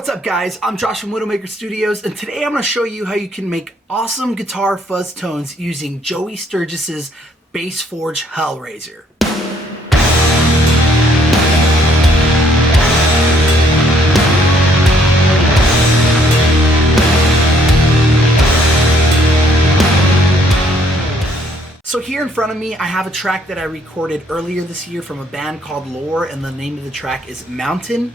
What's up guys, I'm Josh from Widowmaker Studios, and today I'm going to show you how you can make awesome guitar fuzz tones using Joey Sturgis's Bassforge Hellraiser. So here in front of me, I have a track that I recorded earlier this year from a band called Lore, and the name of the track is Mountain.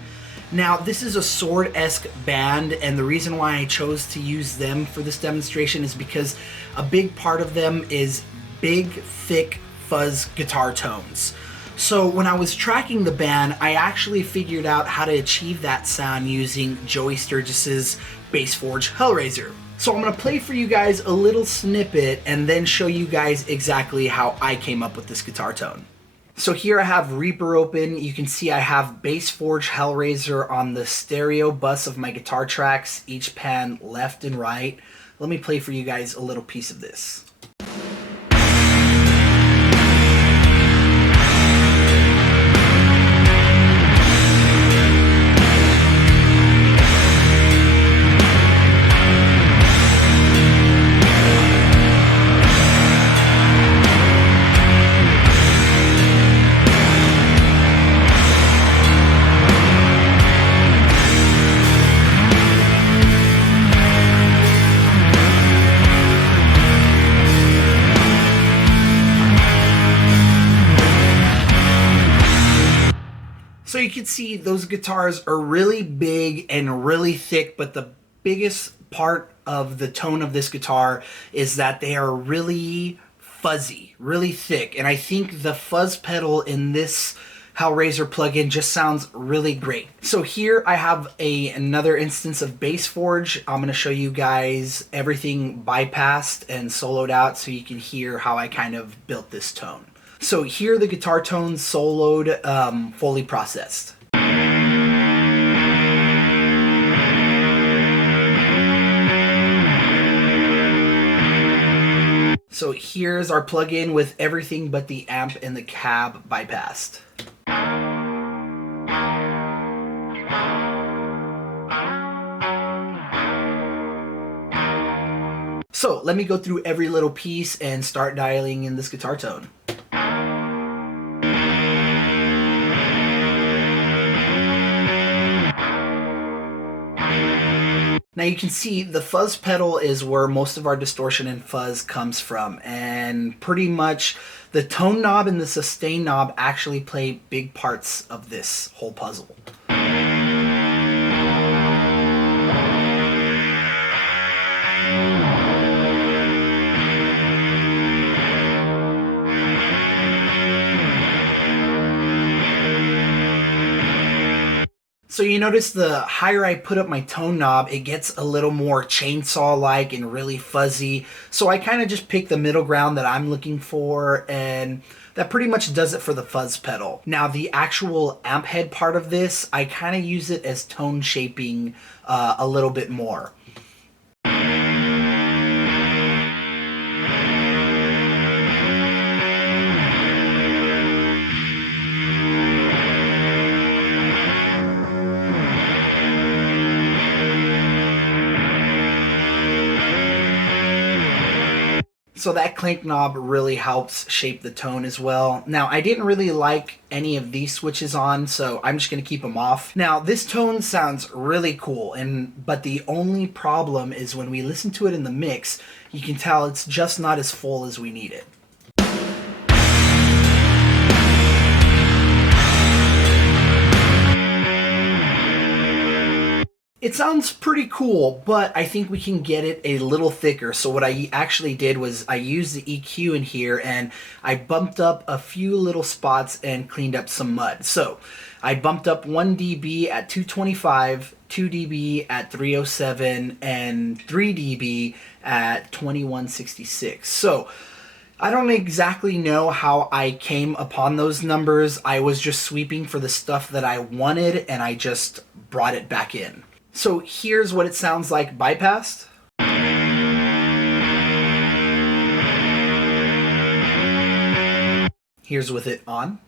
Now, this is a Sword-esque band, and the reason why I chose to use them for this demonstration is because a big part of them is big, thick fuzz guitar tones. So when I was tracking the band, I actually figured out how to achieve that sound using Joey Sturgis's Bassforge Hellraiser. So I'm going to play for you guys a little snippet and then show you guys exactly how I came up with this guitar tone. So here I have Reaper open. You can see I have Bassforge Hellraiser on the stereo bus of my guitar tracks, each pan left and right. Let me play for you guys a little piece of this. So you can see those guitars are really big and really thick, but the biggest part of the tone of this guitar is that they are really fuzzy, really thick. And I think the fuzz pedal in this Hellraiser plugin just sounds really great. So here I have another instance of Bassforge. I'm going to show you guys everything bypassed and soloed out so you can hear how I kind of built this tone. So here are the guitar tones soloed, fully processed. So here's our plugin with everything but the amp and the cab bypassed. So let me go through every little piece and start dialing in this guitar tone. Now you can see the fuzz pedal is where most of our distortion and fuzz comes from, and pretty much the tone knob and the sustain knob actually play big parts of this whole puzzle. So you notice the higher I put up my tone knob, it gets a little more chainsaw-like and really fuzzy. So I kind of just pick the middle ground that I'm looking for, and that pretty much does it for the fuzz pedal. Now the actual amp head part of this, I kind of use it as tone shaping a little bit more. So that clink knob really helps shape the tone as well. Now, I didn't really like any of these switches on, so I'm just going to keep them off. Now, this tone sounds really cool, but the only problem is when we listen to it in the mix, you can tell it's just not as full as we need it. It sounds pretty cool, but I think we can get it a little thicker. So what I actually did was I used the EQ in here and I bumped up a few little spots and cleaned up some mud. So I bumped up 1 dB at 225, 2 dB at 307, and 3 dB at 2166. So I don't exactly know how I came upon those numbers. I was just sweeping for the stuff that I wanted and I just brought it back in. So here's what it sounds like bypassed. Here's with it on.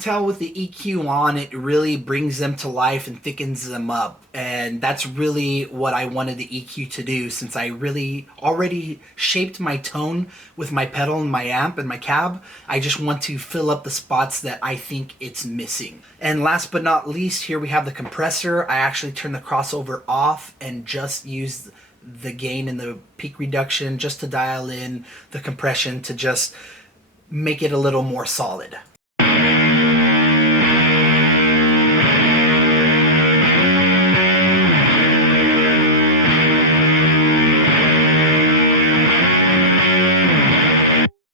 tell with the EQ on, it really brings them to life and thickens them up. And that's really what I wanted the EQ to do, since I really already shaped my tone with my pedal and my amp and my cab. I just want to fill up the spots that I think it's missing. And last but not least, here we have the compressor. I actually turned the crossover off and just used the gain and the peak reduction just to dial in the compression to just make it a little more solid.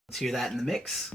Let's hear that in the mix.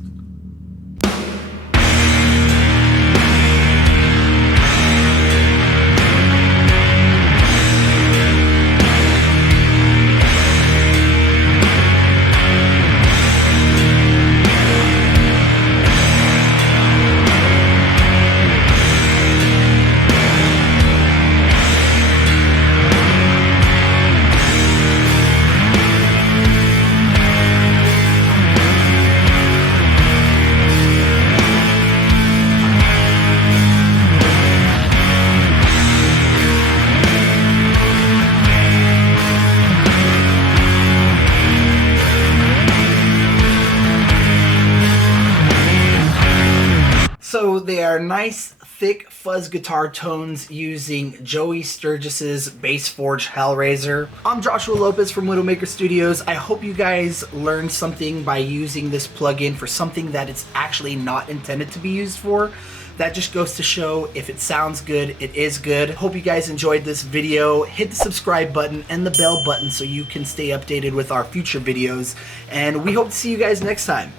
So they are nice, thick fuzz guitar tones using Joey Sturgis's Bassforge Hellraiser. I'm Joshua Lopez from Widowmaker Studios. I hope you guys learned something by using this plugin for something that it's actually not intended to be used for. That just goes to show, if it sounds good, it is good. Hope you guys enjoyed this video. Hit the subscribe button and the bell button so you can stay updated with our future videos. And we hope to see you guys next time.